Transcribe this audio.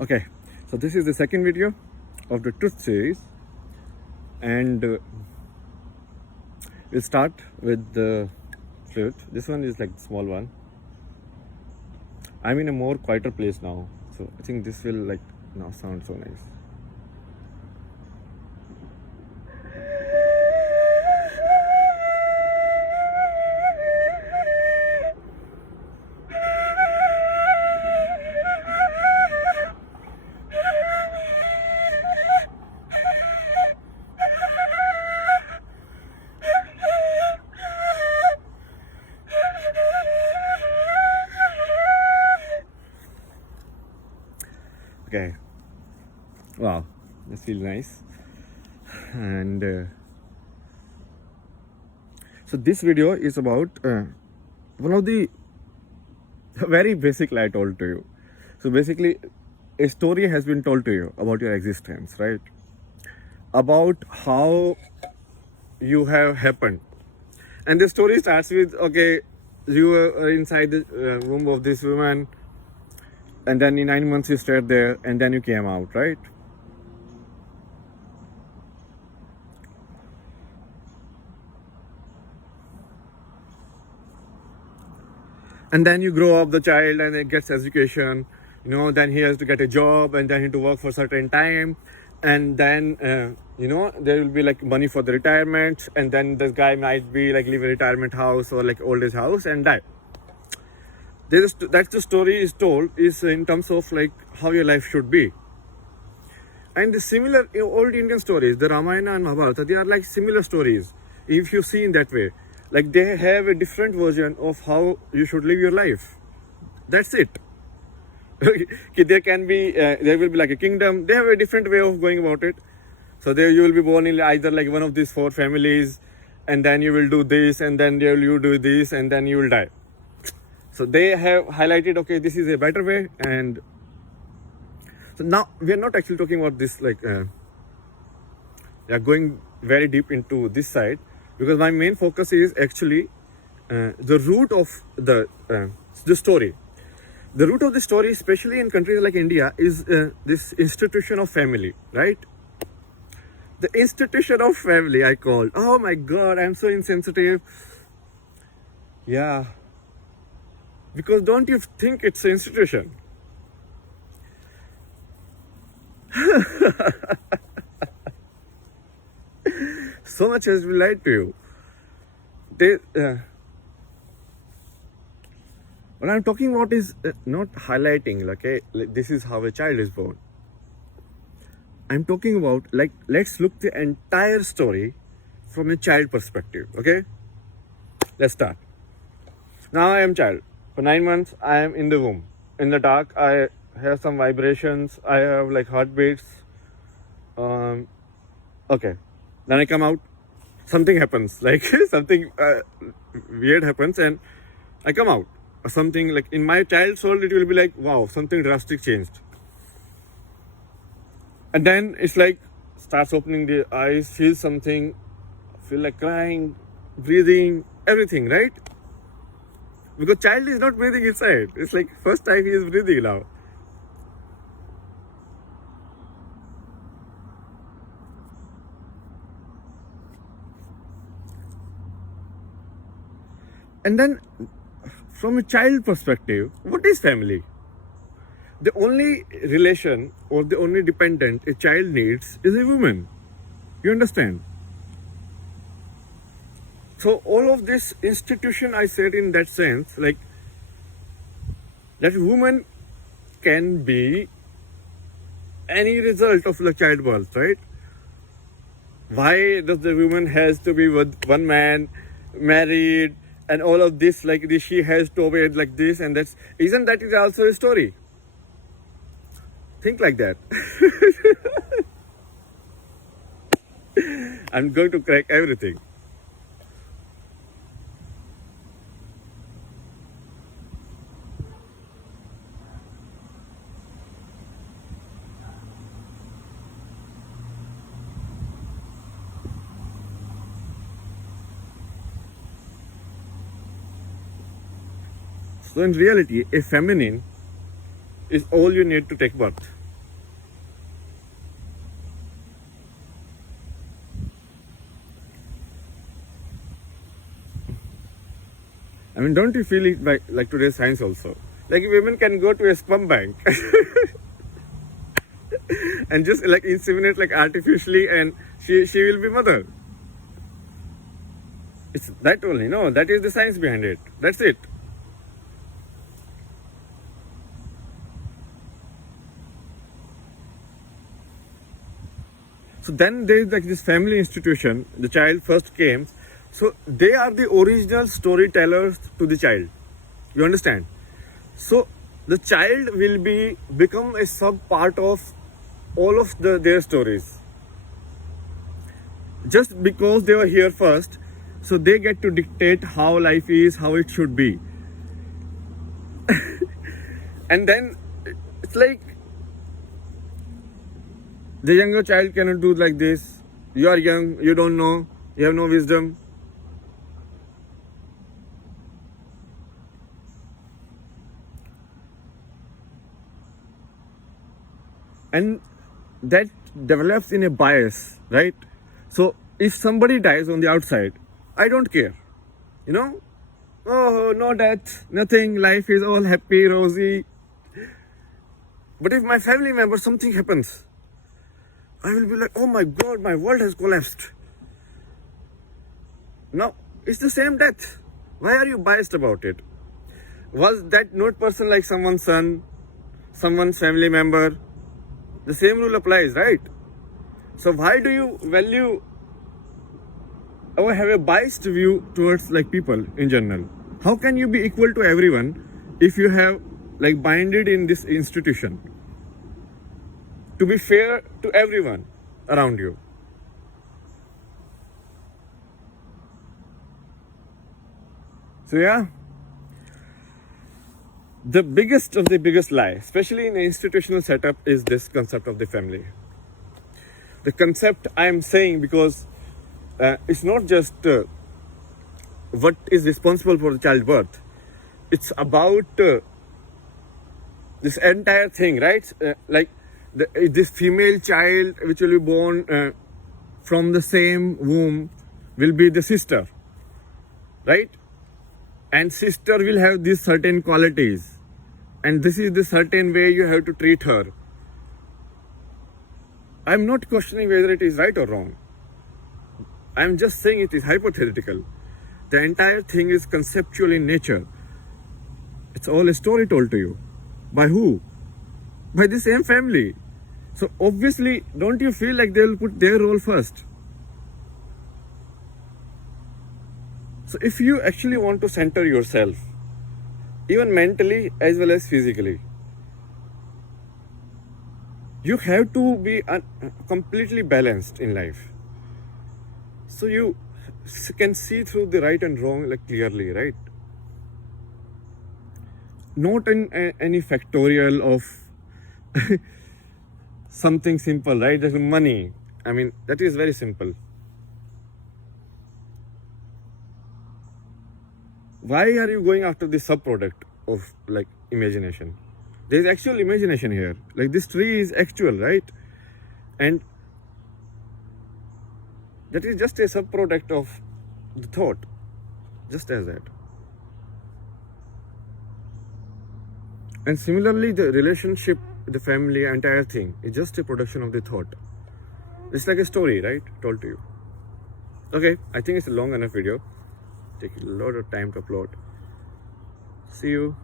Okay, so this is the second video of the truth series, and we'll start with the flute. This one is like the small one. I'm in a more quieter place now, so I think this will like now sound so nice. Okay, wow, this feels nice. And so this video is about one of the very basic lie told to you. So basically, a story has been told to you about your existence, right? About how you have happened. And the story starts with, okay, you were inside the womb of this woman, and then in 9 months you stayed there, and then you came out, right? And then you grow up the child and it gets education, then he has to get a job, and then he has to work for a certain time, and then there will be like money for the retirement, and then this guy might be like live in a retirement house or like old age house and die. That's the story is told is in terms of like how your life should be. And the similar old Indian stories, the Ramayana and Mahabharata, they are like similar stories if you see in that way. Like they have a different version of how you should live your life. That's it. There can be, there will be like a kingdom. They have a different way of going about it. So there you will be born in either like one of these 4 families, and then you will do this, and then you do this, and then you will die. So they have highlighted, okay, this is a better way. And so now we are not actually talking about this like, we are going very deep into this side, because my main focus is actually the root of the story. The root of the story, especially in countries like India, is this institution of family, right? The institution of family, I called. Oh my God, I'm so insensitive. Yeah. Because don't you think it's an institution? So much has been lied to you. What I'm talking about is not highlighting, okay, like this is how a child is born. I'm talking about like, let's look the entire story from a child perspective, okay? Let's start. Now I am child. For 9 months, I am in the womb. In the dark, I have some vibrations. I have like heartbeats. Okay. Then I come out. Something happens. Like something weird happens, and I come out. Or something like in my child's soul, it will be like, wow, something drastic changed. And then it's like starts opening the eyes, feel something, feel like crying, breathing, everything, right? Because child is not breathing inside. It's like first time he is breathing now. And then from a child perspective, what is family? The only relation or the only dependent a child needs is a woman. You understand? So all of this institution, I said in that sense, like that woman can be any result of the childbirth, right? Why does the woman has to be with one man, married, and all of this, like this, she has to obey like this, and that's, isn't that is also a story? Think like that. I'm going to crack everything. So in reality, a feminine is all you need to take birth. mean, don't you feel it like today's science also? Like women can go to a sperm bank and just like inseminate like artificially, and she will be mother. It's that only. No, that is the science behind it. That's it. So then there is like this family institution. The child first came. So they are the original storytellers to the child. You understand? So the child will become a sub part of all of their stories. Just because they were here first, so they get to dictate how life is, how it should be. And then it's like the younger child cannot do like this. You are young, you don't know, you have no wisdom. And that develops in a bias, right? So if somebody dies on the outside, I don't care. You know? Oh, no death, nothing, life is all happy, rosy. But if my family member, something happens, I will be like, oh my God, my world has collapsed. Now, it's the same death. Why are you biased about it? Was that not person like someone's son, someone's family member? The same rule applies, right? So why do you value or have a biased view towards like people in general? How can you be equal to everyone if you have like binded in this institution to be fair to everyone around you? So yeah, the biggest of the biggest lie, especially in an institutional setup, is this concept of the family. The concept I am saying because it's not just what is responsible for the childbirth. It's about this entire thing, right? Like this female child which will be born from the same womb will be the sister, right? And sister will have these certain qualities, and this is the certain way you have to treat her. I'm not questioning whether it is right or wrong. I'm just saying it is hypothetical. The entire thing is conceptual in nature. It's all a story told to you. By who? By the same family. So obviously, don't you feel like they will put their role first? So if you actually want to center yourself, even mentally as well as physically, you have to be completely balanced in life. So you can see through the right and wrong like clearly, right? Not in any factorial of something simple, right? Like money. I mean, that is very simple. Why are you going after the sub-product of like imagination? There is actual imagination here. Like this tree is actual, right? And that is just a sub-product of the thought, just as that. And similarly, the relationship, the family, entire thing is just a production of the thought. It's like a story, right? Told to you. Okay, I think it's a long enough video. Take a lot of time to upload. See you.